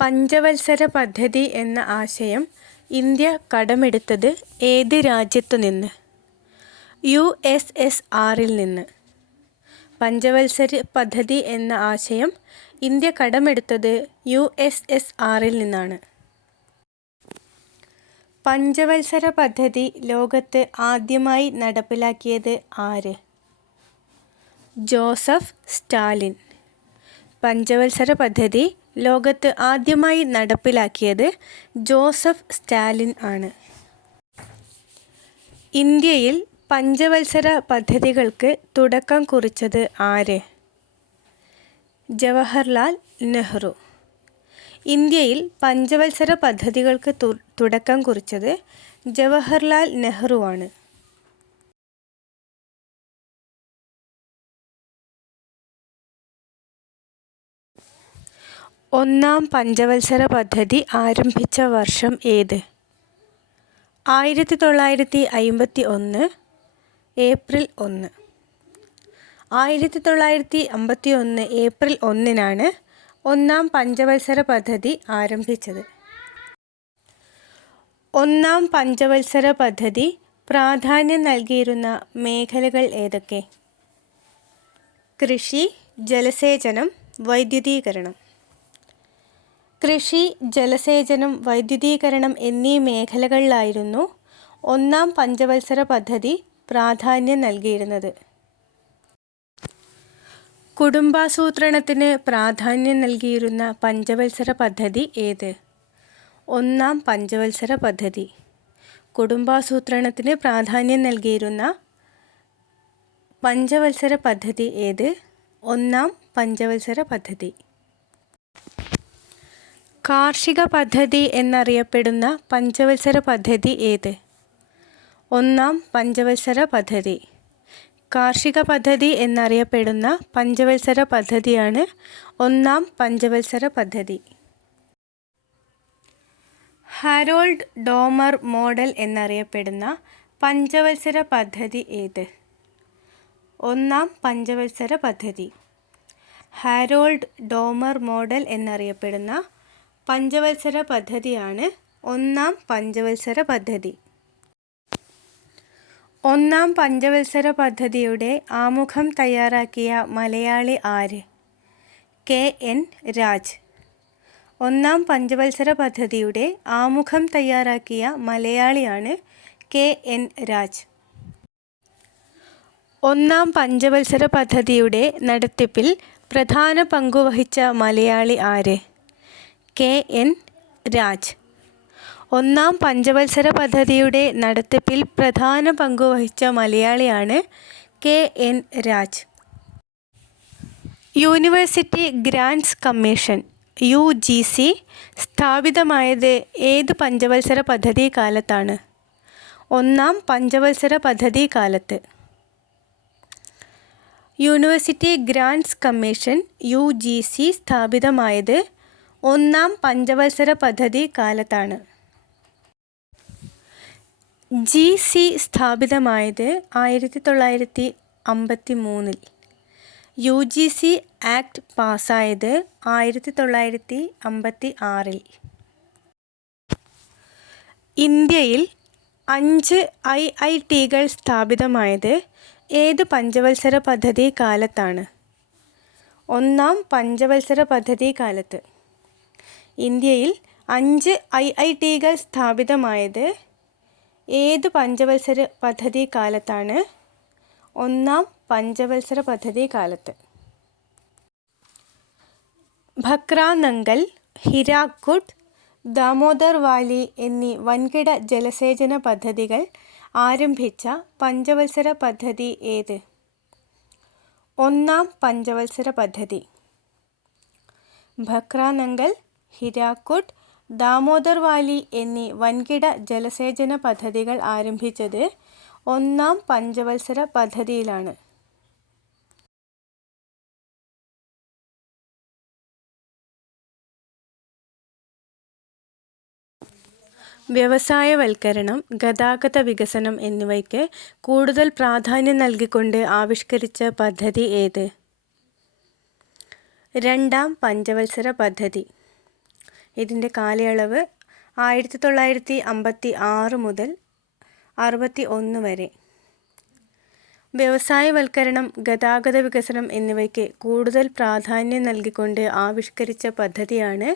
പഞ്ചവത്സര പദ്ധതി എന്ന ആശയം ഇന്ത്യ കടമെടുത്തത് ഏത് രാജ്യത്തുനിന്ന്? USSRൽ നിന്ന്. പഞ്ചവത്സര പദ്ധതി എന്ന ആശയം ഇന്ത്യ കടമെടുത്തത് USSRൽ നിന്നാണ്. പഞ്ചവത്സര പദ്ധതി ലോകത്ത് ആദ്യമായി നടപ്പിലാക്കിയത് ആര്? ജോസഫ് സ്റ്റാലിൻ. പഞ്ചവത്സര പദ്ധതി ലോകത്ത് ആദ്യമായി നടപ്പിലാക്കിയത് ജോസഫ് സ്റ്റാലിൻ ആണ്. ഇന്ത്യയിൽ പഞ്ചവത്സര പദ്ധതികൾക്ക് തുടക്കം കുറിച്ചത് ആര്? ജവഹർലാൽ നെഹ്റു. ഇന്ത്യയിൽ പഞ്ചവത്സര പദ്ധതികൾക്ക് തുടക്കം കുറിച്ചത് ജവഹർലാൽ നെഹ്റു ആണ്. ഒന്നാം പഞ്ചവത്സര പദ്ധതി ആരംഭിച്ച വർഷം ഏത്? 1951 ഏപ്രിൽ 1. 1951 ഏപ്രിൽ 1-നാണ് ഒന്നാം പഞ്ചവത്സര പദ്ധതി ആരംഭിച്ചത്. ഒന്നാം പഞ്ചവത്സര പദ്ധതി പ്രാധാന്യം നൽകിയിരുന്ന മേഖലകൾ ഏതൊക്കെ? കൃഷി, ജലസേചനം, വൈദ്യുതീകരണം. കൃഷി, ജലസേചനം, വൈദ്യുതീകരണം എന്നീ മേഖലകളിലായിരുന്നു ഒന്നാം പഞ്ചവത്സര പദ്ധതി പ്രാധാന്യം നൽകിയിരുന്നത്. കുടുംബാസൂത്രണത്തിന് പ്രാധാന്യം നൽകിയിരുന്ന പഞ്ചവത്സര പദ്ധതി ഏത്? ഒന്നാം പഞ്ചവത്സര പദ്ധതി. കുടുംബാസൂത്രണത്തിന് പ്രാധാന്യം നൽകിയിരുന്ന പഞ്ചവത്സര പദ്ധതി ഏത്? ഒന്നാം പഞ്ചവത്സര പദ്ധതി. കാർഷിക പദ്ധതി എന്നറിയപ്പെടുന്ന പഞ്ചവത്സര പദ്ധതി ഏത്? ഒന്നാം പഞ്ചവത്സര പദ്ധതി. കാർഷിക പദ്ധതി എന്നറിയപ്പെടുന്ന പഞ്ചവത്സര പദ്ധതിയാണ് ഒന്നാം പഞ്ചവത്സര പദ്ധതി. ഹാരോൾഡ് ഡോമർ മോഡൽ എന്നറിയപ്പെടുന്ന പഞ്ചവത്സര പദ്ധതി ഏത്? ഒന്നാം പഞ്ചവത്സര പദ്ധതി. ഹാരോൾഡ് ഡോമർ മോഡൽ എന്നറിയപ്പെടുന്ന പഞ്ചവത്സര പദ്ധതിയാണ് ഒന്നാം പഞ്ചവത്സര പദ്ധതി. ഒന്നാം പഞ്ചവത്സര പദ്ധതിയുടെ ആമുഖം തയ്യാറാക്കിയ മലയാളി ആര്? KN രാജ്. ഒന്നാം പഞ്ചവത്സര പദ്ധതിയുടെ ആമുഖം തയ്യാറാക്കിയ മലയാളിയാണ് KN രാജ്. ഒന്നാം പഞ്ചവത്സര പദ്ധതിയുടെ നടത്തിപ്പിൽ പ്രധാന പങ്കുവഹിച്ച മലയാളി ആര്? KN രാജ്. ഒന്നാം പഞ്ചവത്സര പദ്ധതിയുടെ നടത്തിപ്പിൽ പ്രധാന പങ്കുവഹിച്ച മലയാളിയാണ് KN Raj. University grants commission UGC സ്ഥാപിതമായത് ഏത് പഞ്ചവത്സര പദ്ധതി കാലത്താണ്? ഒന്നാം പഞ്ചവത്സര പദ്ധതി കാലത്ത്. യൂണിവേഴ്സിറ്റി ഗ്രാൻറ്റ്സ് കമ്മീഷൻ UGC സ്ഥാപിതമായത് ഒന്നാം പഞ്ചവത്സര പദ്ധതി കാലത്താണ്. GC സ്ഥാപിതമായത് 1953. UGC ആക്ട് പാസ്സായത് 1956. ഇന്ത്യയിൽ 5 IITകൾ സ്ഥാപിതമായത് ഏത് പഞ്ചവത്സര പദ്ധതി കാലത്താണ്? ഒന്നാം പഞ്ചവത്സര പദ്ധതി കാലത്ത്. ഇന്ത്യയിൽ 5 IITകൾ സ്ഥാപിതമായത് ഏത് പഞ്ചവത്സര പദ്ധതി കാലത്താണ്? ഒന്നാം പഞ്ചവത്സര പദ്ധതി കാലത്ത്. ഭക്ര നംഗൽ, ഹിരാക്കുഡ്, ദാമോദർ വാലി എന്നീ വൻകിട ജലസേചന പദ്ധതികൾ ആരംഭിച്ച പഞ്ചവത്സര പദ്ധതി ഏത്? ഒന്നാം പഞ്ചവത്സര പദ്ധതി. ഭക്ര നംഗൽ, ഹിരാക്കുഡ്, ദാമോദർ വാലി എന്നീ വൻകിട ജലസേചന പദ്ധതികൾ ആരംഭിച്ചത് ഒന്നാം പഞ്ചവത്സര പദ്ധതിയിലാണ്. വ്യവസായവൽക്കരണം, ഗതാഗത വികസനം എന്നിവയ്ക്ക് കൂടുതൽ പ്രാധാന്യം നൽകിക്കൊണ്ട് ആവിഷ്കരിച്ച പദ്ധതി ഏത്? രണ്ടാം പഞ്ചവത്സര പദ്ധതി. ഇതിൻ്റെ കാലയളവ് 1956 മുതൽ 61 വരെ. വ്യവസായവൽക്കരണം, ഗതാഗത വികസനം എന്നിവയ്ക്ക് കൂടുതൽ പ്രാധാന്യം നൽകിക്കൊണ്ട് ആവിഷ്കരിച്ച പദ്ധതിയാണ്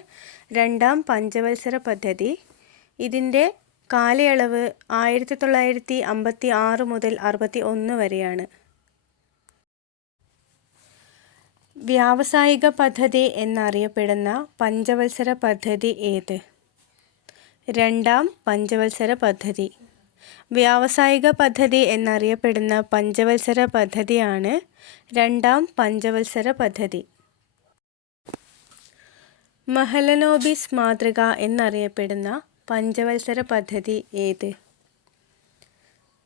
രണ്ടാം പഞ്ചവത്സര പദ്ധതി. ഇതിൻ്റെ കാലയളവ് 1956 മുതൽ 61 വരെയാണ്. വ്യാവസായിക പദ്ധതി എന്നറിയപ്പെടുന്ന പഞ്ചവത്സര പദ്ധതി ഏത്? രണ്ടാം പഞ്ചവത്സര പദ്ധതി. വ്യാവസായിക പദ്ധതി എന്നറിയപ്പെടുന്ന പഞ്ചവത്സര പദ്ധതിയാണ് രണ്ടാം പഞ്ചവത്സര പദ്ധതി. മഹലനോബിസ് മാതൃക എന്നറിയപ്പെടുന്ന പഞ്ചവത്സര പദ്ധതി ഏത്?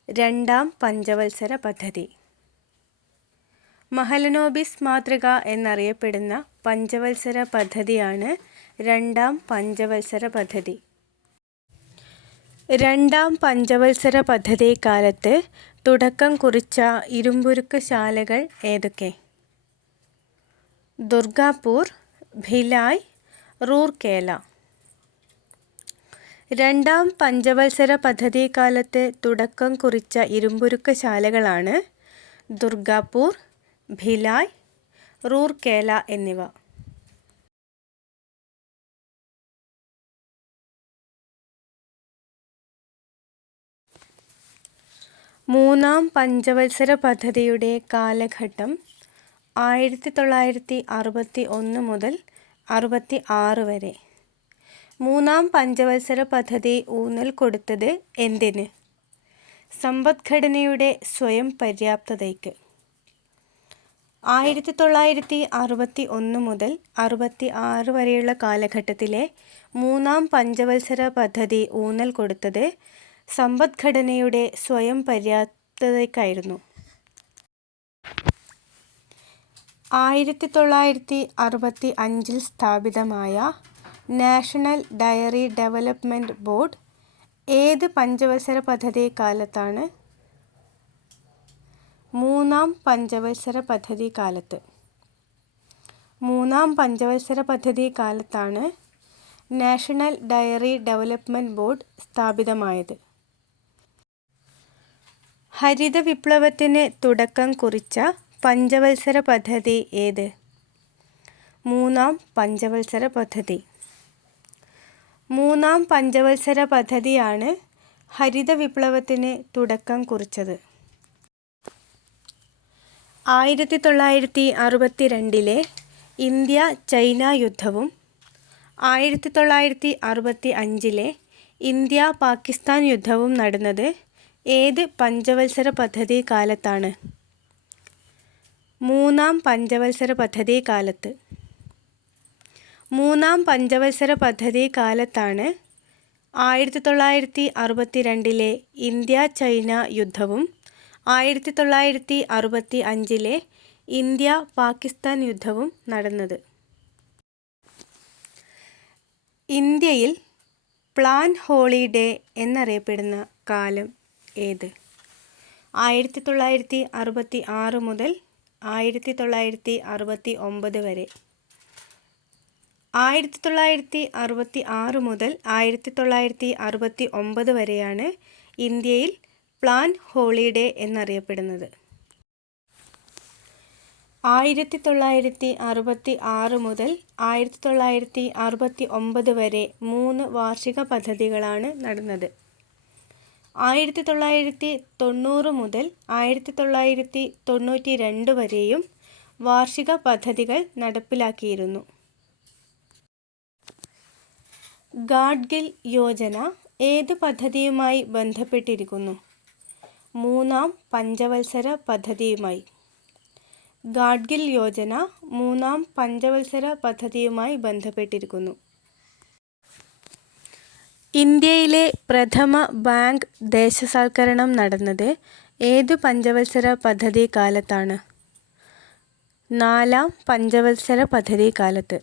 രണ്ടാം പഞ്ചവത്സര പദ്ധതി. മഹലനോബിസ് മാതൃക എന്നറിയപ്പെടുന്ന പഞ്ചവത്സര പദ്ധതിയാണ് രണ്ടാം പഞ്ചവത്സര പദ്ധതി. രണ്ടാം പഞ്ചവത്സര പദ്ധതി കാലത്ത് തുടക്കം കുറിച്ച ഇരുമ്പുരുക്ക് ശാലകൾ ഏതൊക്കെ? ദുർഗാപൂർ, ഭിലായ്, റൂർക്കേല. രണ്ടാം പഞ്ചവത്സര പദ്ധതി കാലത്ത് തുടക്കം കുറിച്ച ഇരുമ്പുരുക്ക് ശാലകളാണ് ദുർഗാപൂർ, ഭിലായ്, റൂർക്കേല എന്നിവ. മൂന്നാം പഞ്ചവത്സര പദ്ധതിയുടെ കാലഘട്ടം 1961 മുതൽ 66 വരെ. മൂന്നാം പഞ്ചവത്സര പദ്ധതി ഊന്നൽ കൊടുത്തത് എന്തിന്? സമ്പദ്ഘടനയുടെ സ്വയം പര്യാപ്തതയ്ക്ക്. 1961 മുതൽ 66 വരെയുള്ള കാലഘട്ടത്തിലെ മൂന്നാം പഞ്ചവത്സര പദ്ധതി ഊന്നൽ കൊടുത്തത് സമ്പദ്ഘടനയുടെ സ്വയം പര്യാപ്തതയ്ക്കായിരുന്നു. 1965 സ്ഥാപിതമായ നാഷണൽ ഡയറി ഡെവലപ്മെൻറ്റ് ബോർഡ് ഏത് പഞ്ചവത്സര പദ്ധതി കാലത്താണ്? മൂന്നാം പഞ്ചവത്സര പദ്ധതി കാലത്ത്. മൂന്നാം പഞ്ചവത്സര പദ്ധതി കാലത്താണ് നാഷണൽ ഡയറി ഡെവലപ്മെൻറ്റ് ബോർഡ് സ്ഥാപിതമായത്. ഹരിത വിപ്ലവത്തിന് തുടക്കം കുറിച്ച പഞ്ചവത്സര പദ്ധതി ഏത്? മൂന്നാം പഞ്ചവത്സര പദ്ധതി. മൂന്നാം പഞ്ചവത്സര പദ്ധതിയാണ് ഹരിത വിപ്ലവത്തിന് തുടക്കം കുറിച്ചത്. 1962 ഇന്ത്യ ചൈന യുദ്ധവും 1965 ഇന്ത്യ പാകിസ്ഥാൻ യുദ്ധവും നടന്നത് ഏത് പഞ്ചവത്സര പദ്ധതി കാലത്താണ്? മൂന്നാം പഞ്ചവത്സര പദ്ധതി കാലത്ത്. മൂന്നാം പഞ്ചവത്സര പദ്ധതി കാലത്താണ് 1962 ഇന്ത്യ ചൈന യുദ്ധവും 1965 ഇന്ത്യ പാകിസ്ഥാൻ യുദ്ധവും നടന്നത്. ഇന്ത്യയിൽ പ്ലാൻ ഹോളിഡേ എന്നറിയപ്പെടുന്ന കാലം ഏത്? 1966 മുതൽ 1969 വരെ. 1966 മുതൽ 1969 വരെയാണ് ഇന്ത്യയിൽ പ്ലാൻ ഹോളിഡേ എന്നറിയപ്പെടുന്നത്. 1966 മുതൽ 1969 വരെ 3 വാർഷിക പദ്ധതികളാണ് നടന്നത്. 1990 മുതൽ 1992 വരെയും വാർഷിക പദ്ധതികൾ നടപ്പിലാക്കിയിരുന്നു. ഗാഡ്ഗിൽ യോജന ഏത് പദ്ധതിയുമായി ബന്ധപ്പെട്ടിരിക്കുന്നു? മൂന്നാം പഞ്ചവത്സര പദ്ധതിയുമായി. ഗാഡ്ഗിൽ യോജന മൂന്നാം പഞ്ചവത്സര പദ്ധതിയുമായി ബന്ധപ്പെട്ടിരിക്കുന്നു. ഇന്ത്യയിലെ പ്രഥമ ബാങ്ക് ദേശസാൽക്കരണം നടന്നത് ഏത് പഞ്ചവത്സര പദ്ധതി കാലത്താണ്? നാലാം പഞ്ചവത്സര പദ്ധതി കാലത്ത്.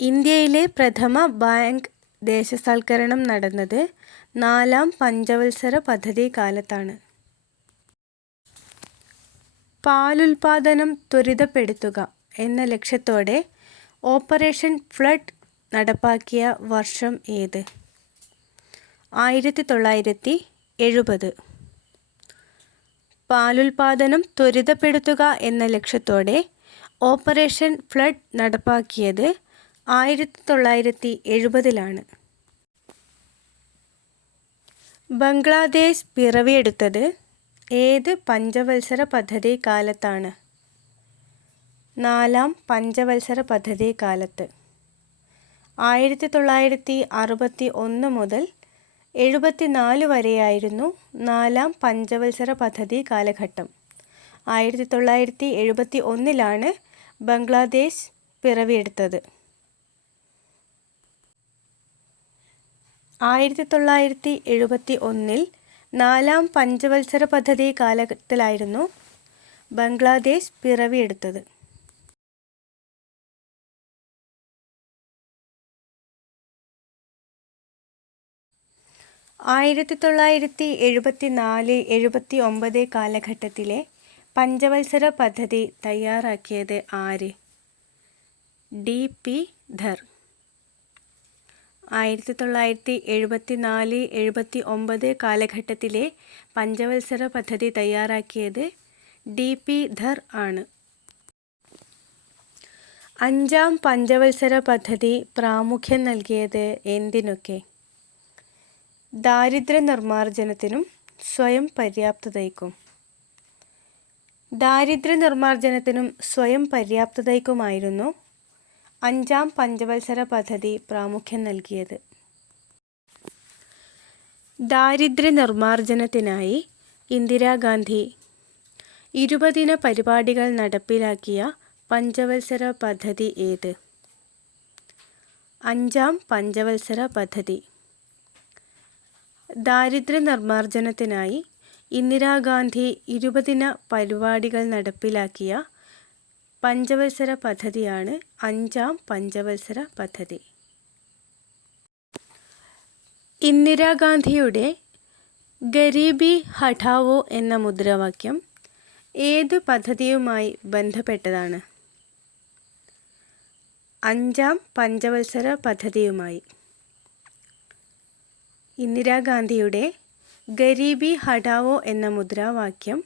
ഇന്ത്യയിലെ പ്രഥമ ബാങ്ക് ദേശസാൽക്കരണം നടന്നത് നാലാം പഞ്ചവത്സര പദ്ധതി കാലത്താണ്. പാലുൽപാദനം ത്വരിതപ്പെടുത്തുക എന്ന ലക്ഷ്യത്തോടെ ഓപ്പറേഷൻ ഫ്ലഡ് നടപ്പാക്കിയ വർഷം ഏത്? 1970. പാലുൽപാദനം ത്വരിതപ്പെടുത്തുക എന്ന ലക്ഷ്യത്തോടെ ഓപ്പറേഷൻ ഫ്ലഡ് നടപ്പാക്കിയത് 1970-ലാണ്. ബംഗ്ലാദേശ് പിറവിയെടുത്തത് ഏത് പഞ്ചവത്സര പദ്ധതി കാലത്താണ്? 4-ാം പഞ്ചവത്സര പദ്ധതി കാലത്ത്. 1961 മുതൽ 74 വരെയായിരുന്നു 4-ാം പഞ്ചവത്സര പദ്ധതി കാലഘട്ടം. 1971-ലാണ് ബംഗ്ലാദേശ് പിറവിയെടുത്തത്. 1971-ൽ 4-ാം പഞ്ചവത്സര പദ്ധതി കാലത്തിലായിരുന്നു ബംഗ്ലാദേശ് പിറവിയെടുത്തത്. 1974-79 കാലഘട്ടത്തിലെ പഞ്ചവത്സര പദ്ധതി തയ്യാറാക്കിയത് ആര്? D.P. ധർ. 1974-79 കാലഘട്ടത്തിലെ പഞ്ചവത്സര പദ്ധതി തയ്യാറാക്കിയത് D.P. ധർ ആണ്. 5-ാം പഞ്ചവത്സര പദ്ധതി പ്രാമുഖ്യം നൽകിയത് എന്തിനൊക്കെ? ദാരിദ്ര്യ നിർമ്മാർജ്ജനത്തിനും സ്വയം പര്യാപ്തതയ്ക്കും. ദാരിദ്ര്യ നിർമ്മാർജ്ജനത്തിനും സ്വയം പര്യാപ്തതയ്ക്കുമായിരുന്നു 5-ാം പഞ്ചവത്സര പദ്ധതി പ്രാമുഖ്യം നൽകിയത്. ദാരിദ്ര്യ നിർമ്മാർജ്ജനത്തിനായി ഇന്ദിരാഗാന്ധി 20 ദിന പരിപാടികൾ നടപ്പിലാക്കിയ പഞ്ചവത്സര പദ്ധതി ഏത്? 5-ാം പഞ്ചവത്സര പദ്ധതി. ദാരിദ്ര്യ നിർമ്മാർജ്ജനത്തിനായി ഇന്ദിരാഗാന്ധി 20 ദിന പരിപാടികൾ നടപ്പിലാക്കിയ പഞ്ചവത്സര പദ്ധതിയാണ് 5-ാം പഞ്ചവത്സര പദ്ധതി. ഇന്ദിരാഗാന്ധിയുടെ ഗരീബി ഹഠാവോ എന്ന മുദ്രാവാക്യം ഏത് പദ്ധതിയുമായി ബന്ധപ്പെട്ടതാണ്? 5-ാം പഞ്ചവത്സര പദ്ധതിയുമായി. ഇന്ദിരാഗാന്ധിയുടെ ഗരീബി ഹഠാവോ എന്ന മുദ്രാവാക്യം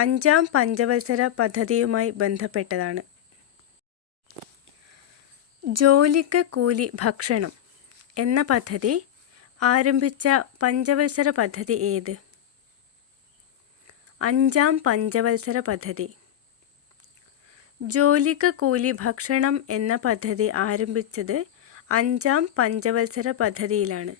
5-ാം പഞ്ചവത്സര പദ്ധതിയുമായി ബന്ധപ്പെട്ടതാണ്. ജോലിക്ക് കൂലി ഭക്ഷണം എന്ന പദ്ധതി ആരംഭിച്ച പഞ്ചവത്സര പദ്ധതി ഏത്? 5-ാം പഞ്ചവത്സര പദ്ധതി. ജോലിക്ക് കൂലി ഭക്ഷണം എന്ന പദ്ധതി ആരംഭിച്ചത് 5-ാം പഞ്ചവത്സര പദ്ധതിയിലാണ്.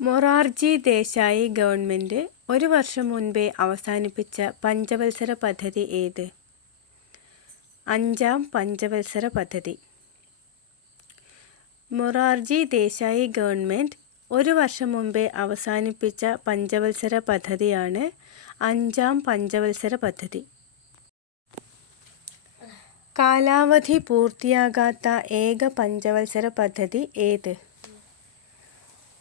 മൊറാർജി ദേശായി ഗവൺമെൻറ് 1 വർഷം മുൻപേ അവസാനിപ്പിച്ച പഞ്ചവത്സര പദ്ധതി ഏത്? 5-ാം പഞ്ചവത്സര പദ്ധതി. മൊറാർജി ദേശായി ഗവൺമെൻറ് 1 വർഷം മുൻപേ അവസാനിപ്പിച്ച പഞ്ചവത്സര പദ്ധതിയാണ് 5-ാം പഞ്ചവത്സര പദ്ധതി. കാലാവധി പൂർത്തിയാകാത്ത ഏക പഞ്ചവത്സര പദ്ധതി ഏത്?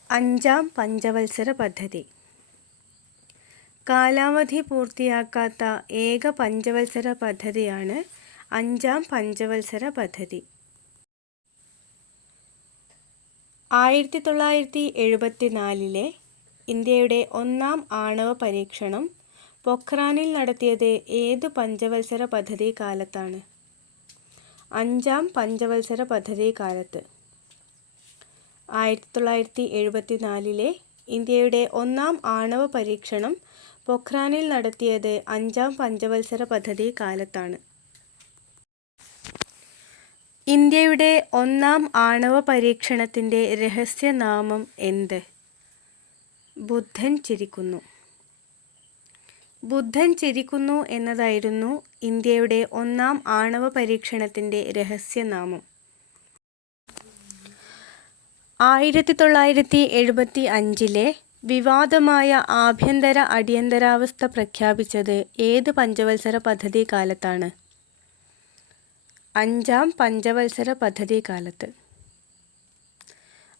5-ാം പഞ്ചവത്സര പദ്ധതി. കാലാവധി പൂർത്തിയാക്കാത്ത ഏക പഞ്ചവത്സര പദ്ധതിയാണ് 5-ാം പഞ്ചവത്സര പദ്ധതി. 1974-ലെ ഇന്ത്യയുടെ 1-ാം ആണവ പരീക്ഷണം പൊഖ്റാനിൽ നടത്തിയത് ഏത് പഞ്ചവത്സര പദ്ധതി കാലത്താണ്? 5-ാം പഞ്ചവത്സര പദ്ധതി കാലത്ത്. 1974-ലെ ഇന്ത്യയുടെ 1-ാം ആണവ പരീക്ഷണം പൊഖ്റാനിൽ നടത്തിയത് 5-ാം പഞ്ചവത്സര പദ്ധതി കാലത്താണ്. ഇന്ത്യയുടെ 1-ാം ആണവ പരീക്ഷണത്തിൻ്റെ രഹസ്യനാമം എന്ത്? ബുദ്ധൻ ചിരിക്കുന്നു. ബുദ്ധൻ ചിരിക്കുന്നു എന്നതായിരുന്നു ഇന്ത്യയുടെ 1-ാം ആണവ പരീക്ഷണത്തിൻ്റെ രഹസ്യനാമം. 1975-ലെ വിവാദമായ ആഭ്യന്തര അടിയന്തരാവസ്ഥ പ്രഖ്യാപിച്ചത് ഏത് പഞ്ചവത്സര പദ്ധതി കാലത്താണ്? 5-ാം പഞ്ചവത്സര പദ്ധതി കാലത്ത്.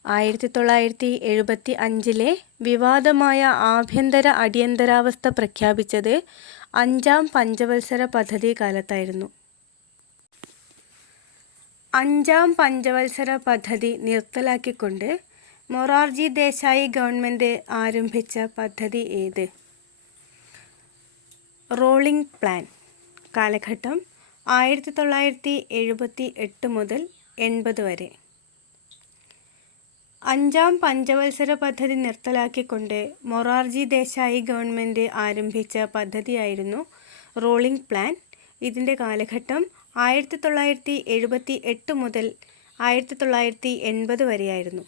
1975-ലെ വിവാദമായ ആഭ്യന്തര അടിയന്തരാവസ്ഥ പ്രഖ്യാപിച്ചത് 5-ാം പഞ്ചവത്സര പദ്ധതി കാലത്തായിരുന്നു. അഞ്ചാം പഞ്ചവത്സര പദ്ധതി നിർത്തലാക്കിക്കൊണ്ട് മൊറാർജി ദേശായി ഗവൺമെൻറ് ആരംഭിച്ച പദ്ധതി ഏത്? Rolling plan. കാലഘട്ടം 1978 മുതൽ 80 വരെ. അഞ്ചാം പഞ്ചവത്സര പദ്ധതി നിർത്തലാക്കിക്കൊണ്ട് മൊറാർജി ദേശായി ഗവൺമെൻറ് ആരംഭിച്ച പദ്ധതിയായിരുന്നു റോളിംഗ് പ്ലാൻ. ഇതിൻ്റെ കാലഘട്ടം 1978 മുതൽ 1980 വരെയായിരുന്നു.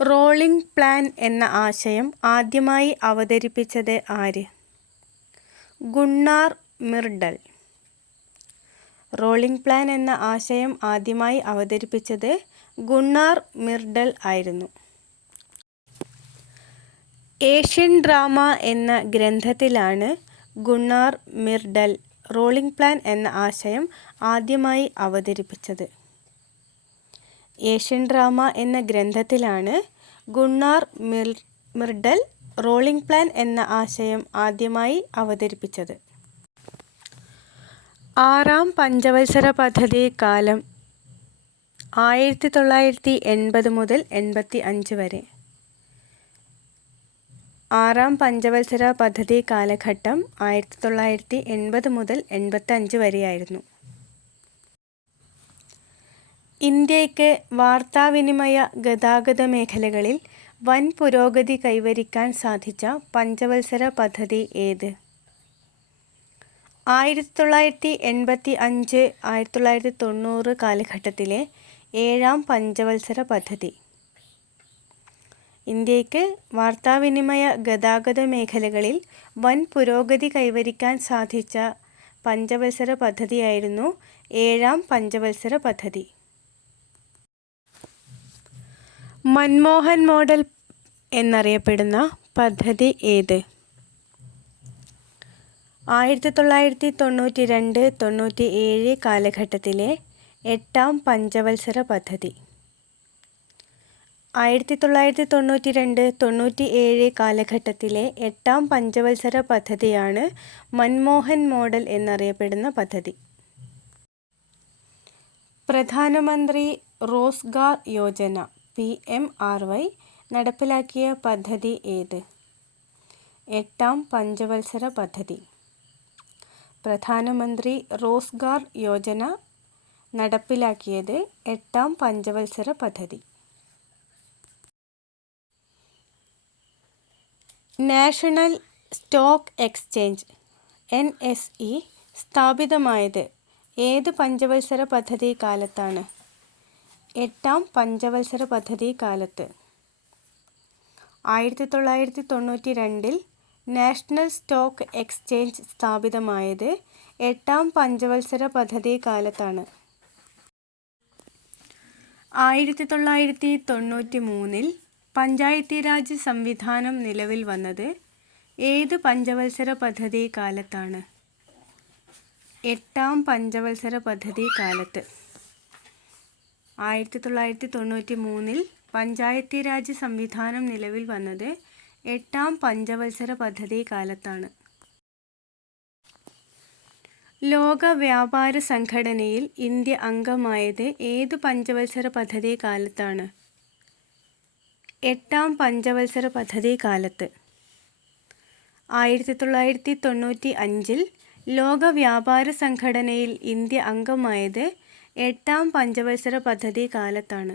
റോളിംഗ് പ്ലാൻ എന്ന ആശയം ആദ്യമായി അവതരിപ്പിച്ചത് ആര്? ഗുണ്ണാർ മിർഡൽ. റോളിംഗ് പ്ലാൻ എന്ന ആശയം ആദ്യമായി അവതരിപ്പിച്ചത് ഗുണ്ണാർ മിർഡൽ ആയിരുന്നു. ഏഷ്യൻ ഡ്രാമ എന്ന ഗ്രന്ഥത്തിലാണ് ഗുണ്ണാർ മിർഡൽ റോളിംഗ് പ്ലാൻ എന്ന ആശയം ആദ്യമായി അവതരിപ്പിച്ചത്. ഏഷ്യൻ ഡ്രാമ എന്ന ഗ്രന്ഥത്തിലാണ് ഗുണ്ണാർ മിർഡൽ റോളിംഗ് പ്ലാൻ എന്ന ആശയം ആദ്യമായി അവതരിപ്പിച്ചത്. ആറാം പഞ്ചവത്സര പദ്ധതി കാലം 1980 മുതൽ 85 വരെ. ആറാം പഞ്ചവത്സര പദ്ധതി കാലഘട്ടം 1980 മുതൽ 85 വരെയായിരുന്നു. ഇന്ത്യയ്ക്ക് വാർത്താവിനിമയ ഗതാഗത മേഖലകളിൽ വൻ പുരോഗതി കൈവരിക്കാൻ സാധിച്ച പഞ്ചവത്സര പദ്ധതി ഏത്? 1985-1990 കാലഘട്ടത്തിലെ ഏഴാം പഞ്ചവത്സര പദ്ധതി. ഇന്ത്യയ്ക്ക് വാർത്താവിനിമയ ഗതാഗത മേഖലകളിൽ വൻ പുരോഗതി കൈവരിക്കാൻ സാധിച്ച പഞ്ചവത്സര പദ്ധതിയായിരുന്നു ഏഴാം പഞ്ചവത്സര പദ്ധതി. മൻമോഹൻ മോഡൽ എന്നറിയപ്പെടുന്ന പദ്ധതി ഏത്? 1992-97 കാലഘട്ടത്തിലെ എട്ടാം പഞ്ചവത്സര പദ്ധതി. 1992-97 കാലഘട്ടത്തിലെ എട്ടാം പഞ്ചവത്സര പദ്ധതിയാണ് മൻമോഹൻ മോഡൽ എന്നറിയപ്പെടുന്ന പദ്ധതി. പ്രധാനമന്ത്രി റോസ്ഗാർ യോജന PMRY നടപ്പിലാക്കിയ പദ്ധതി ഏത്? എട്ടാം പഞ്ചവത്സര പദ്ധതി. പ്രധാനമന്ത്രി റോസ്ഗാർ യോജന നടപ്പിലാക്കിയത് എട്ടാം പഞ്ചവത്സര പദ്ധതി. നാഷണൽ സ്റ്റോക്ക് എക്സ്ചേഞ്ച് NSE സ്ഥാപിതമായത് ഏത് പഞ്ചവത്സര പദ്ധതി കാലത്താണ്? എട്ടാം പഞ്ചവത്സര പദ്ധതി കാലത്ത്. 1992 നാഷണൽ സ്റ്റോക്ക് എക്സ്ചേഞ്ച് സ്ഥാപിതമായത് എട്ടാം പഞ്ചവത്സര പദ്ധതി കാലത്താണ്. 1993 പഞ്ചായത്തി രാജ് സംവിധാനം നിലവിൽ വന്നത് ഏത് പഞ്ചവത്സര പദ്ധതി കാലത്താണ്? എട്ടാം പഞ്ചവത്സര പദ്ധതി കാലത്ത്. 1993 പഞ്ചായത്തി രാജ് സംവിധാനം നിലവിൽ വന്നത് എട്ടാം പഞ്ചവത്സര പദ്ധതി കാലത്താണ്. ലോക വ്യാപാര സംഘടനയിൽ ഇന്ത്യ അംഗമായത് ഏത് പഞ്ചവത്സര പദ്ധതി കാലത്താണ്? എട്ടാം പഞ്ചവത്സര പദ്ധതി കാലത്ത്. 1995 ലോക വ്യാപാര സംഘടനയിൽ ഇന്ത്യ അംഗമായത് എട്ടാം പഞ്ചവത്സര പദ്ധതി കാലത്താണ്.